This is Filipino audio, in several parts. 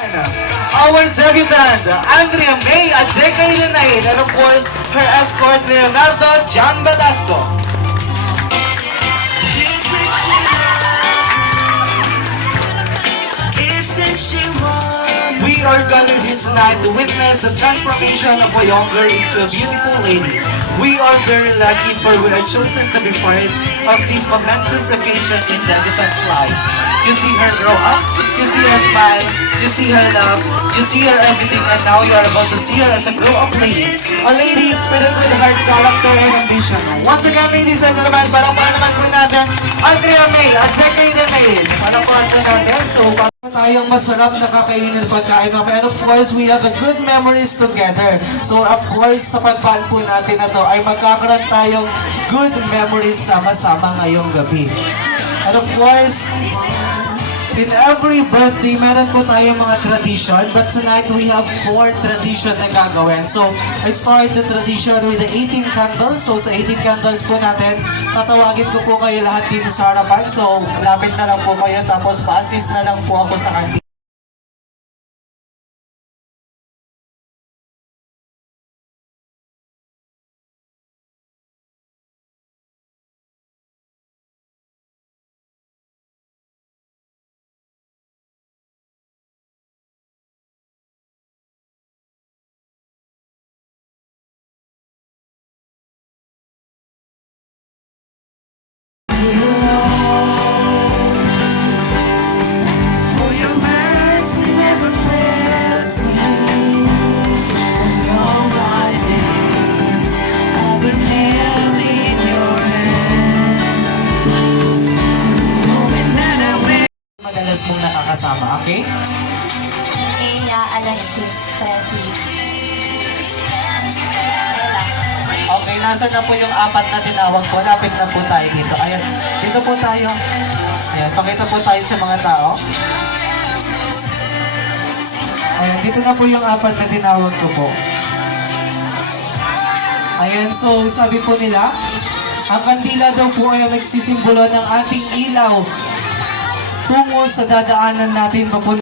Our debutant, Andrea May at Zachary Lenaid, and of course, her escort, Leonardo John Velasco. We are gathered here tonight to witness the transformation of a young girl into a beautiful lady. We are very lucky for we are chosen to be part of this momentous occasion in debutant's life. You see her grow up, you see her smile, you see her love, you see her everything, and now you are about to see her as a grow-up lady. A lady with a good heart, character, and ambition. Once again, ladies and gentlemen, palakpakan naman po natin Andrea May at Zachary Lenaid. Palakpakan po natin. So, tayong masarap na kakainin pagkain mamaya. And of course, we have a good memories together. So of course, sa pagpaan po natin na to ay magkakaroon tayong good memories sama-sama ngayong gabi. And of course, in every birthday, meron po tayong mga tradition. But tonight, we have 4 tradition na gagawin. So, I start the tradition with the 18 candles. So, sa 18 candles po natin, tatawagin ko po kayo lahat dito sa harapan. So, lapit na lang po kayo. Tapos, pa-assist na lang po ako sa kantin. For your mercy never fails me, and all my days I've been held in your hand. From the moment that I wake. Madalas mong nakakasama, okay? Ella Alexis Presley. Okay, nasan na po yung 4 na tinawag ko? Lapit na po tayo dito. Ayan, dito po tayo. Ayan, pakita po tayo sa mga tao. Ayan, dito na po yung 4 na tinawag ko po. Ayan, so sabi po nila, ang kandila daw po ay nagsisimbolo ng ating ilaw tungo sa dadaanan natin papunta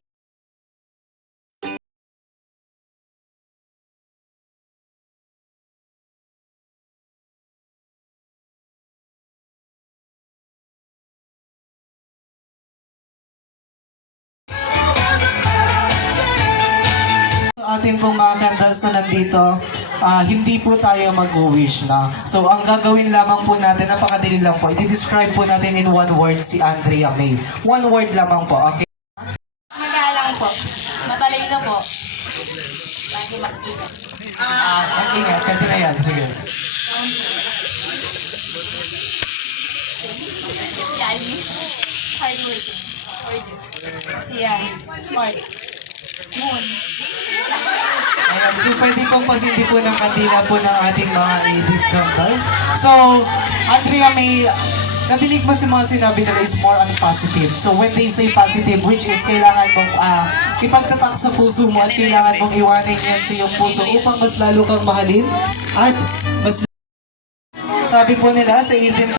ating pong mga candles na nandito, hindi po tayo mag-wish na. So, ang gagawin lamang po natin, napakadali lang po. I-describe po natin in 1 word si Andrea May. 1 word lamang po, okay? Magalang po. Matalino po. Lagi mag-ingat. Ang ingat, pwede na yan. Sige. Yali. Hardworking. Gorgeous. Masiyahin. Smart. Moon. Ayan, so pwede pong pasindi po ng kandila po ng ating mga edit candles. So, Andrea May, nadinig mo si mga sinabi nila is more on positive. So when they say positive, which is kailangan mong ipagtatak sa puso mo at kailangan mong iwanin yan sa iyong puso upang mas lalo kang mahalin at mas sabi po nila sa 18